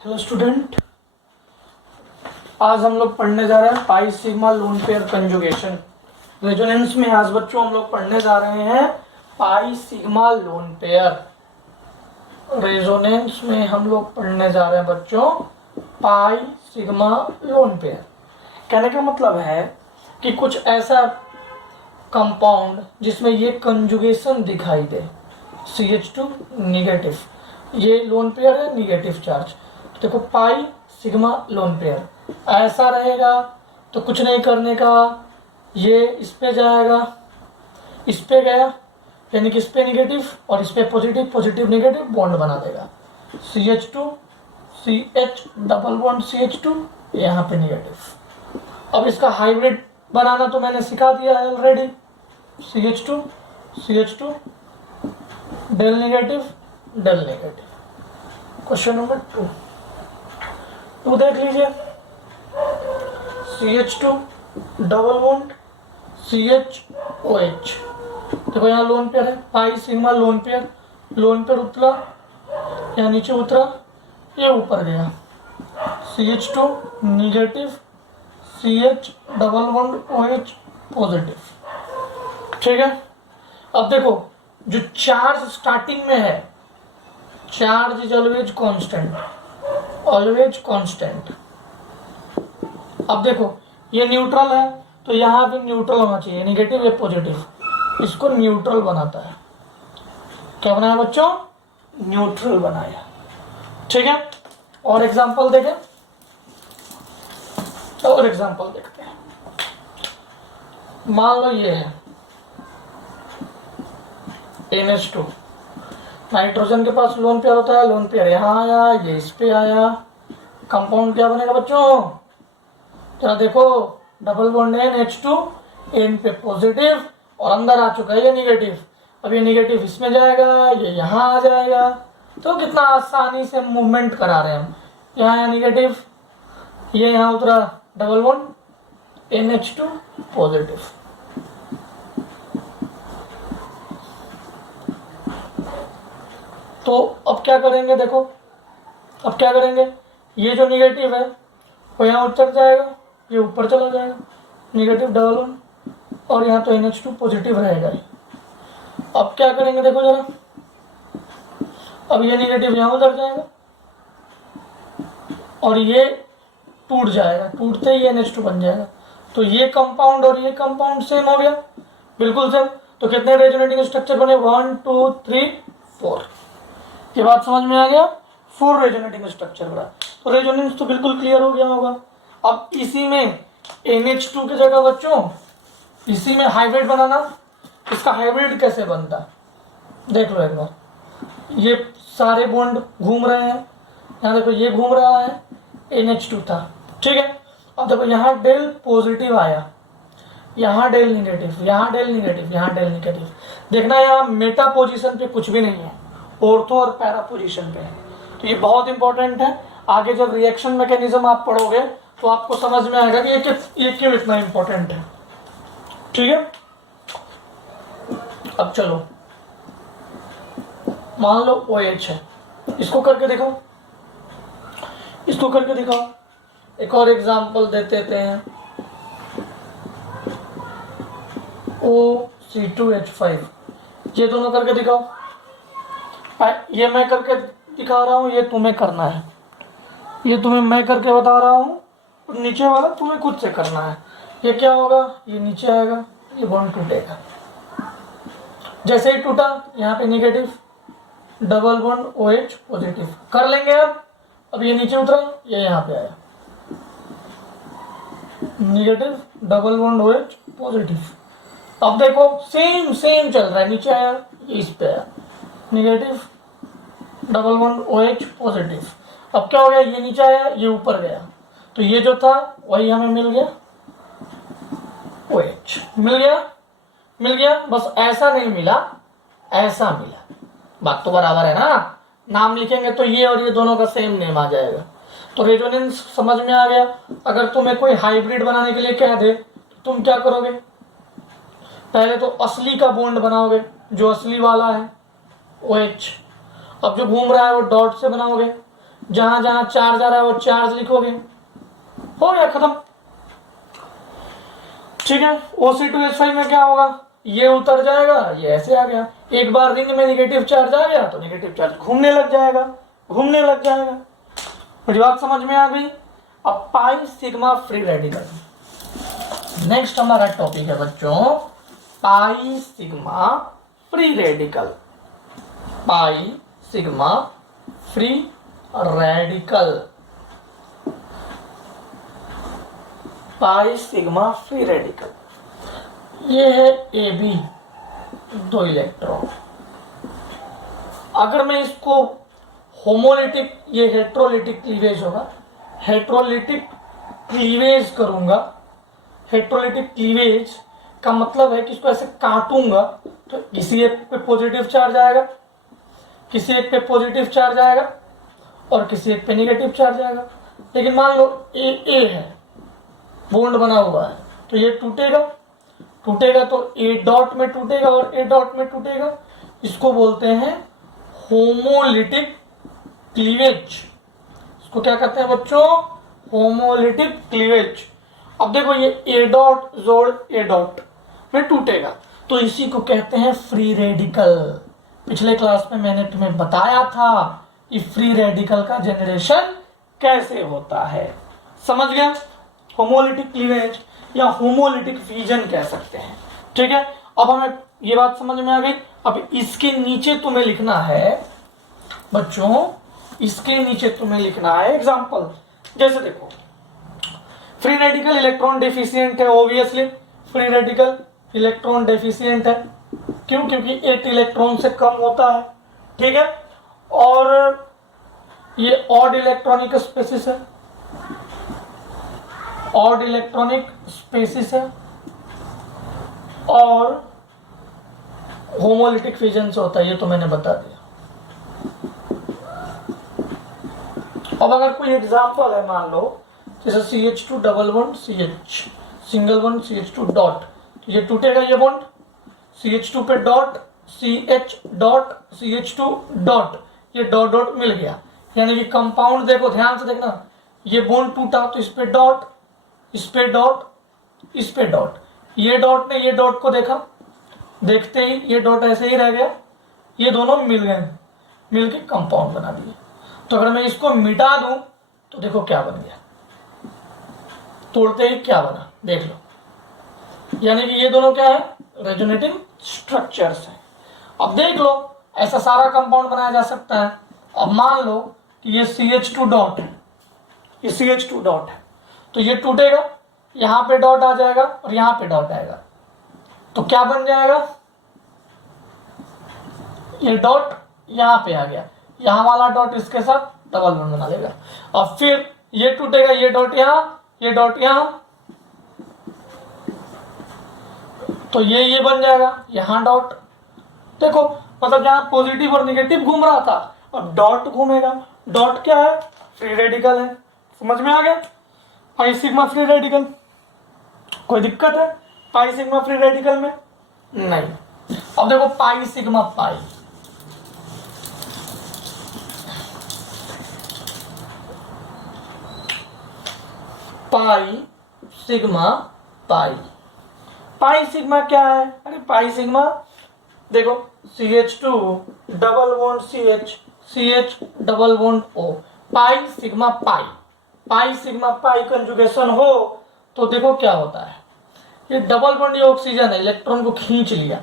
Hello student, आज हम लोग पढ़ने जा रहे हैं pi sigma lone pair conjugation. Resonance में आज बच्चों हम लोग पढ़ने जा रहे हैं pi sigma lone pair. Resonance में हम लोग पढ़ने जा रहे हैं बच्चों पाई सिग्मा लोन पेयर। कहने का मतलब है कि कुछ ऐसा कंपाउंड जिसमें ये कंजुगेशन दिखाई दे, CH2 निगेटिव, ये लोन पेयर है, निगेटिव चार्ज। देखो पाई सिग्मा लोन पेयर ऐसा रहेगा तो कुछ नहीं करने का, ये इस पे जाएगा, इस पे गया, यानी कि इस पे निगेटिव और इस पे पॉजिटिव, पॉजिटिव निगेटिव बॉन्ड बना देगा। CH2 CH double bond CH2, यहाँ पे निगेटिव। अब इसका हाइब्रिड बनाना तो मैंने सिखा दिया है already. CH2 CH2 del negative del negative. Question number 2 देख लीजिए। CH2 double bond CHOH। देखो यहाँ लोन पेयर है, pi sigma lone pair. Lone pair उतरा या नीचे उतरा, ये ऊपर गया। CH2 negative CH double bond OH positive. ठीक है। अब देखो जो चार्ज स्टार्टिंग में है, charge is always constant, always constant. अब देखो ये न्यूट्रल है तो यहाँ भी न्यूट्रल होना चाहिए, निगेटिव या पॉजिटिव, इसको न्यूट्रल बनाता है। क्या बनाया बच्चों? न्यूट्रल बनाया। ठीक है। और एग्जांपल देखें, और एग्जांपल देखते हैं। मान लो ये है NH2, नाइट्रोजन के पास लोन पेयर होता है, लोन पेयर यहाँ आया, ये इस पे आया, कंपाउंड क्या बनेगा बच्चों? जरा देखो, डबल बॉन्ड NH2, N पे पॉजिटिव और अंदर आ चुका है ये निगेटिव। अब ये निगेटिव इसमें जाएगा, ये यहाँ आ जाएगा, तो कितना आसानी से मूवमेंट करा रहे हैं हम। यहाँ निगेटिव, ये यहाँ उतरा, डबल बॉन्ड NH2 पॉजिटिव। तो अब क्या करेंगे? देखो अब क्या करेंगे, ये जो निगेटिव है वो यहाँ उतर जाएगा, ये ऊपर चला जाएगा, निगेटिव डबल बॉन्ड, और यहाँ तो NH2 पॉजिटिव रहेगा ही। अब क्या करेंगे देखो जरा, अब ये निगेटिव यहाँ उतर जाएगा और ये टूट जाएगा, टूटते ही NH2 बन जाएगा। तो ये कंपाउंड और ये कंपाउंड सेम हो गया, बिल्कुल सेम। तो कितने रेजोनेटिंग स्ट्रक्चर बने? 1 2 3 4। ये बात समझ में आ गया? 4 रेजोनेटिंग स्ट्रक्चर बना। तो रेजोनेंस तो बिल्कुल क्लियर हो गया होगा। अब इसी में NH2 की जगह बच्चों, इसी में हाइब्रिड बनाना। इसका हाइब्रिड कैसे बनता है देख लो एक बार। ये सारे बॉन्ड घूम रहे हैं, यहाँ देखो ये घूम रहा है, NH2 था। ठीक है। अब देखो यहाँ डेल पॉजिटिव आया, यहाँ डेल निगेटिव, यहाँ डेल निगेटिव, यहाँ डेल निगेटिव। देखना यहाँ मेटा पोजीशन पे कुछ भी नहीं है, ऑर्थो और पैरा पोजीशन पे है। तो ये बहुत इंपॉर्टेंट है। आगे जब रिएक्शन मैकेनिज्म आप पढ़ोगे तो आपको समझ में आएगा कि ये क्यों इतना इंपॉर्टेंट है। ठीक है। अब चलो, मान लो OH है, इसको करके दिखाओ, इसको करके दिखाओ। एक और एग्जांपल देते हैं, OC2H5, ये दोनों करके दिखाओ। ये मैं करके दिखा रहा हूँ, ये तुम्हें करना है। ये तुम्हें मैं करके बता रहा हूँ, और नीचे वाला तुम्हें खुद से करना है। ये क्या होगा? ये नीचे आएगा, ये बॉन्ड टूटेगा। जैसे ही टूटा, यहाँ पे negative, double bond OH positive कर लेंगे। अब ये नीचे उतरा, ये यहाँ पे आया, negative double bond OH positive. अब देखो सेम सेम चल रहा है, नीचे आया, ये इस पे आया, negative double bond OH positive. अब क्या हो गया? ये नीचे आया, ये ऊपर गया, तो ये जो था वही हमें मिल गया, OH मिल गया, मिल गया। बस ऐसा नहीं मिला, ऐसा मिला। बात तो बराबर है ना? नाम लिखेंगे तो ये और ये दोनों का सेम नेम आ जाएगा। तो रेजोनेंस समझ में आ गया। अगर तुम्हें कोई हाइब्रिड बनाने के लिए कह दे तो तुम क्या करोगे? पहले तो असली का बॉन्ड बनाओगे, जो असली वाला है OH। अब जो घूम रहा है वो डॉट से बनाओगे, जहां जहां चार्ज आ रहा है वो चार्ज लिखोगे, हो गया खत्म। ठीक है, OC2H5 में क्या होगा, ये उतर जाएगा, ये ऐसे आ गया। एक बार रिंग में नेगेटिव चार्ज आ गया तो नेगेटिव चार्ज घूमने लग जाएगा, घूमने लग जाएगा। मुझे बात समझ में आ गई। अब pi sigma free radical, next हमारा टॉपिक है बच्चों pi sigma free radical. Pi sigma free radical, pi sigma free radical. ये है AB 2 इलेक्ट्रॉन। अगर मैं इसको होमोलिटिक, ये हेट्रोलिटिक क्लीवेज होगा, हेट्रोलिटिक क्लीवेज करूंगा। हेट्रोलिटिक क्लीवेज का मतलब है कि इसको ऐसे काटूंगा तो किसी एक पे पॉजिटिव चार्ज आएगा, किसी एक पे पॉजिटिव चार्ज आएगा और किसी एक पे नेगेटिव चार्ज आएगा। लेकिन मान लो ए है, बॉन्ड बना हुआ है, तो ये टूटेगा, टूटेगा तो A डॉट में टूटेगा और A डॉट में टूटेगा। इसको बोलते हैं होमोलिटिक क्लीवेज। इसको क्या कहते हैं बच्चों, होमोलिटिक क्लीवेज। अब देखो ये A डॉट जोड़ A डॉट में टूटेगा तो इसी को कहते हैं फ्री रेडिकल। पिछले क्लास में मैंने तुम्हें बताया था कि फ्री रेडिकल का जनरेशन कैसे होता है, समझ गया। होमोलिटिक क्लीवेज या होमोलिटिक फ्यूजन कह सकते हैं। ठीक है, अब हमें ये बात समझ में आ गई। अब इसके नीचे तुम्हें लिखना है बच्चों, इसके नीचे तुम्हें लिखना है एग्जांपल। जैसे देखो फ्री रेडिकल इलेक्ट्रॉन डेफिशिएंट है, obviously free radical electron deficient है। क्यों, क्योंकि 8 इलेक्ट्रॉन से कम होता है। ठीक है, और ये ऑड इलेक्ट्रॉनिक स्पेसिस है, ऑड इलेक्ट्रॉनिक स्पेसिस है और होमोलिटिक फ्यूजन से होता है, ये तो मैंने बता दिया। अब अगर कोई एग्जांपल है, मान लो जैसे CH2 double bond CH single bond CH2 dot, तो ये टूटेगा ये बॉन्ड, CH2 पे dot CH dot CH2 dot, ये डॉट डॉट मिल गया। यानी कि कंपाउंड देखो ध्यान से देखना, ये बॉन्ड टूटा तो इस पे डॉट, इस पे डॉट, इस पे डॉट, ये डॉट ने ये डॉट को देखा, देखते ही ये डॉट ऐसे ही रह गया, ये दोनों मिल गए, मिलके कंपाउंड बना दिए। तो अगर मैं इसको मिटा दूं तो देखो क्या बन गया, तोड़ते ही क्या बना देख लो। यानी कि ये दोनों क्या है, रेजोनेटिंग स्ट्रक्चर्स है। अब देख लो ऐसा सारा कंपाउंड बनाया जा सकता है। अब मान लो कि ये CH2 डॉट है, ये CH2 डॉट है, तो ये टूटेगा, यहां पे डॉट आ जाएगा और यहां पे डॉट आएगा, तो क्या बन जाएगा, ये डॉट यहां पे आ गया, यहां वाला डॉट इसके साथ डबल बॉन्ड बना लेगा। और फिर ये टूटेगा, ये डॉट यहां, ये डॉट यहां, तो ये बन जाएगा, यहां डॉट। देखो मतलब जहां पॉजिटिव और नेगेटिव घूम रहा था और डॉट घूमेगा। डॉट क्या है, फ्री रेडिकल है। समझ में आ गया, पाई सिग्मा फ्री रेडिकल। कोई दिक्कत है पाई सिग्मा फ्री रेडिकल में? नहीं। अब देखो pi sigma pi, pi sigma pi, pi sigma क्या है, अरे पाई सिग्मा देखो CH2 double bond CH, CH double bond O, pi sigma pi, pi sigma pi conjugation हो तो देखो क्या होता है, ये डबल बॉन्ड, ये ऑक्सीजन है, इलेक्ट्रॉन को खींच लिया,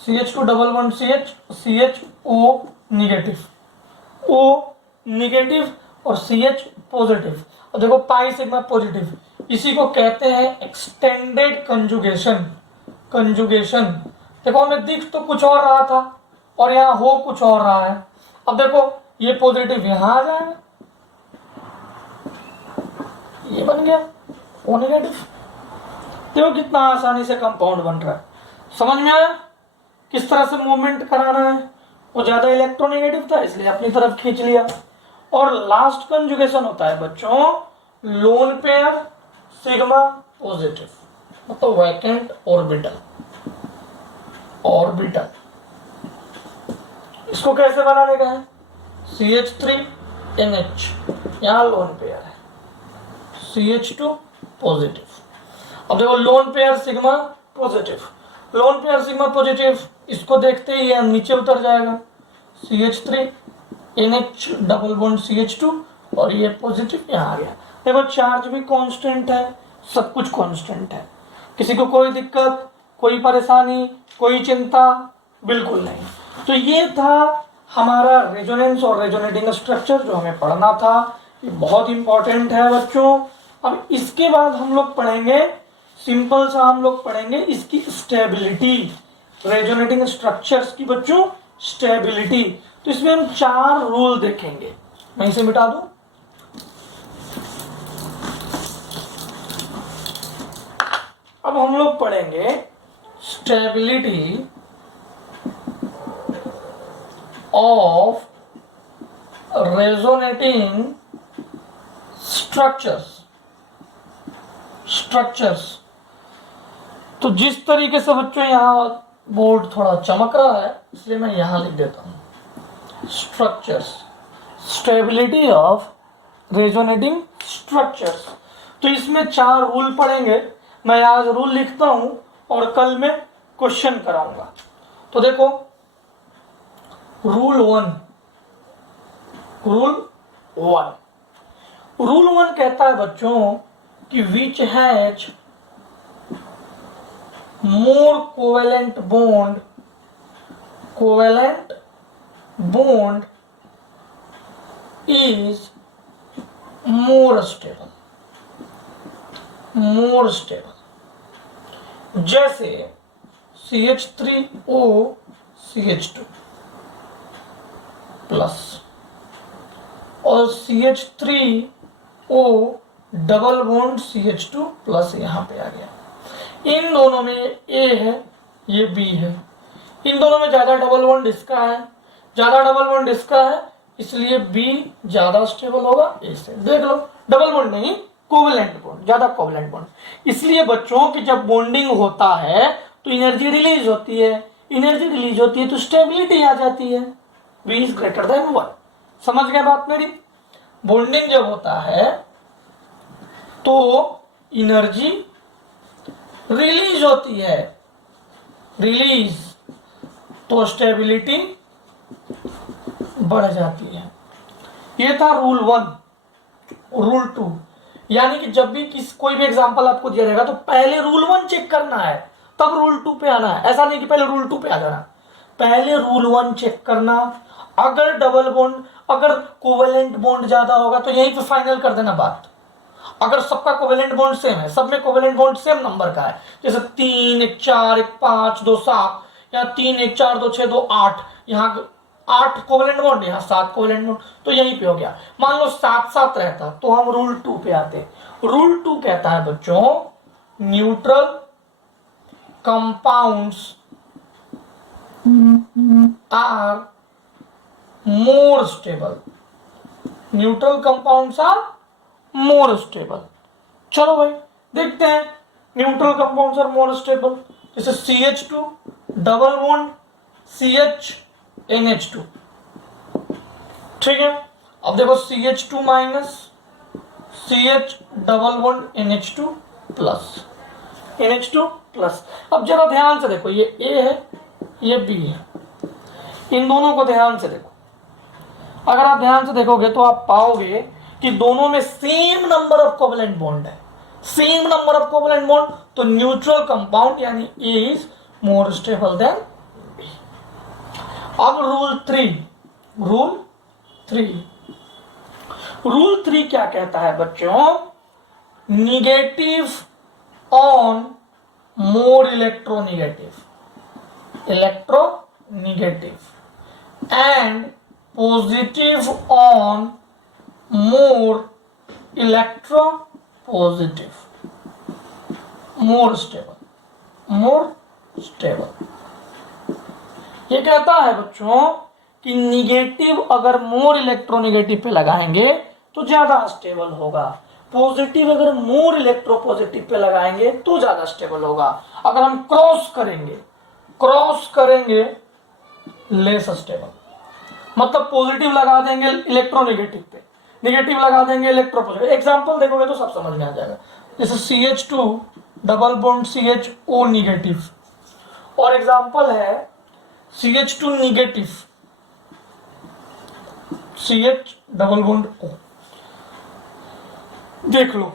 CH2 double bond CH, CH O negative, O negative और CH पॉजिटिव। और देखो पाई सिग्मा पॉजिटिव, इसी को कहते हैं एक्सटेंडेड कंजुगेशन। कंजुगेशन देखो हमें दिख तो कुछ और रहा था और यहाँ हो कुछ और रहा है। अब देखो ये पॉजिटिव यहाँ आ जाएगा, ये बन गया ओ नेगेटिव। देखो कितना आसानी से कंपाउंड बन रहा है, समझ में आया किस तरह से मूवमेंट कराना है। वो ज्यादा इलेक्ट्रोनेगेटिव था इसलिए अपनी तरफ खींच लिया। और लास्ट कंजुगेशन होता है बच्चों लोन पेयर सिग्मा पॉजिटिव, मतलब वैकेंट ऑर्बिटल, ऑर्बिटल। इसको कैसे बनाने का है, CH3 NH, यहाँ लोन पेयर है CH2 पॉजिटिव। अब देखो lone pair sigma positive, lone pair sigma positive, इसको देखते ही ये नीचे उतर जाएगा CH3 NH double bond CH2 और ये पॉजिटिव यहाँ आ गया। देखो चार्ज भी कांस्टेंट है, सब कुछ कांस्टेंट है, किसी को कोई दिक्कत, कोई परेशानी, कोई चिंता बिल्कुल नहीं। तो ये था हमारा रेजोनेंस और रेजोनेटिंग स्ट्रक्चर जो हमें पढ़ना था, ये बहुत इंपॉर्टेंट है बच्चों। अब इसके बाद हम लोग पढ़ेंगे, सिंपल सा हम लोग पढ़ेंगे इसकी स्टेबिलिटी, रेजोनेटिंग स्ट्रक्चर्स की बच्चों स्टेबिलिटी। तो इसमें हम 4 रूल देखेंगे, मैं इसे मिटा दूं। अब हम लोग पढ़ेंगे स्टेबिलिटी ऑफ रेजोनेटिंग स्ट्रक्चर्स। तो जिस तरीके से बच्चों यहाँ बोर्ड थोड़ा चमक रहा है इसलिए मैं यहां लिख देता हूं structures, stability of resonating structures. तो इसमें 4 रूल पढ़ेंगे, मैं आज रूल लिखता हूं और कल में क्वेश्चन कराऊंगा। तो देखो रूल 1 कहता है बच्चों कि which has more covalent bond is more stable. जैसे CH3O CH2 प्लस और CH3O double bond CH2 plus यहाँ पे आ गया। इन दोनों में A है, ये B है, इन दोनों में ज्यादा डबल बॉन्ड इसका है, इसलिए B ज्यादा स्टेबल होगा A से। देख लो डबल बॉन्ड नहीं, कोवेलेंट बॉन्ड, ज्यादा कोवेलेंट बॉन्ड। इसलिए बच्चों कि जब बॉन्डिंग होता है तो एनर्जी रिलीज होती है, तो स्टेबिलिटी आ जाती है, V इज ग्रेटर देन 1। समझ गए बात मेरी? बॉन्डिंग जब होता है तो एनर्जी रिलीज होती है, तो स्टेबिलिटी बढ़ जाती है। ये था रूल 1। रूल 2 यानी कि जब भी कोई भी एग्जांपल आपको दिया जाएगा तो पहले रूल 1 चेक करना है, तब रूल 2 पे आना है। ऐसा नहीं कि पहले रूल 2 पे आ जाना, पहले रूल 1 चेक करना। अगर डबल बॉन्ड, अगर कोवेलेंट बॉन्ड ज्यादा होगा तो यहीं पे फाइनल कर देना बात। अगर सबका कोवेलेंट बॉन्ड सेम है, सब में कोवेलेंट बॉन्ड सेम नंबर का है, जैसे 3 1 4 1 5 2 7, या 3 1 4 2 6 2 8, यहाँ 8 कोवेलेंट बॉन्ड, यहाँ 7 कोवेलेंट बॉन्ड, तो यहीं पे हो गया। मान लो 7 7 रहता तो हम रूल 2 पे आते। रूल 2 कहता है बच्चों neutral compounds are more stable. चलो भाई देखते हैं neutral compounds are more stable. जैसे CH2 double bond CH NH2, ठीक है। अब देखो CH2 minus CH double bond NH2 plus. अब जरा ध्यान से देखो, ये A है, ये B है, इन दोनों को ध्यान से देखो। अगर आप ध्यान से देखोगे तो आप पाओगे कि दोनों में same number of covalent bond है, तो न्यूट्रल कंपाउंड यानी A is more stable then B। अब रूल 3 क्या कहता है बच्चों? Negative on more electronegative and positive on more electropositive, more stable. ये कहता है बच्चों कि निगेटिव अगर मोर इलेक्ट्रोनिगेटिव पे लगाएंगे तो ज्यादा स्टेबल होगा, पॉजिटिव अगर मोर इलेक्ट्रोपॉजिटिव पे लगाएंगे तो ज्यादा स्टेबल होगा। अगर हम क्रॉस करेंगे लेस स्टेबल। मतलब पॉजिटिव लगा देंगे इलेक्ट्रोनेगेटिव पे, नेगेटिव लगा देंगे इलेक्ट्रोपॉजिटिव। एग्जांपल देखोगे तो सब समझ में आ जाएगा। जैसे CH2 double bond CHO negative, और एग्जांपल है CH2 negative CH double bond O। देख लो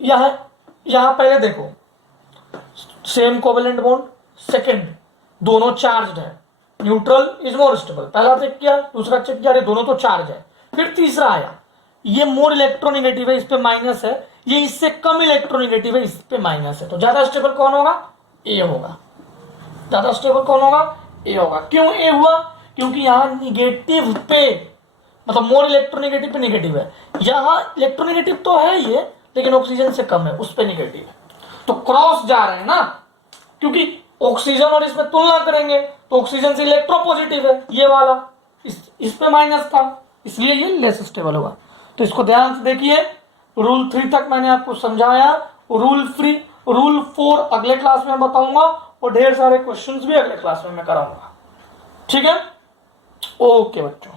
यहां पहले देखो, सेम कोवेलेंट बॉन्ड, सेकंड दोनों चार्ज्ड है, न्यूट्रल इज मोर स्टेबल, पहला चेक किया, दूसरा चेक किया, दोनों तो चार्ज है। फिर तीसरा आया, ये मोर इलेक्ट्रोनेगेटिव है, इस पे माइनस है, ये इससे कम इलेक्ट्रोनेगेटिव है, इस पे माइनस है, तो ज्यादा स्टेबल कौन होगा? ए होगा। ज्यादा स्टेबल कौन होगा? ए होगा। क्यों ए हुआ? क्योंकि यहां निगेटिव पे, मतलब मोर इलेक्ट्रोनेगेटिव पे निगेटिव है, यहां इलेक्ट्रोनेगेटिव तो है ये, लेकिन ऑक्सीजन से कम है, उस पे निगेटिव है, तो क्रॉस जा रहे हैं ना, क्योंकि ऑक्सीजन और इसमें तुलना करेंगे तो ऑक्सीजन से इलेक्ट्रोपॉजिटिव है ये वाला, इस पे माइनस था, इसलिए ये लेस स्टेबल होगा। तो इसको ध्यान से देखिए, रूल 3 तक मैंने आपको समझाया, रूल 4 अगले क्लास में बताऊंगा, और ढेर सारे क्वेश्चंस भी अगले क्लास में मैं कराऊंगा। ठीक है, ओके बच्चों।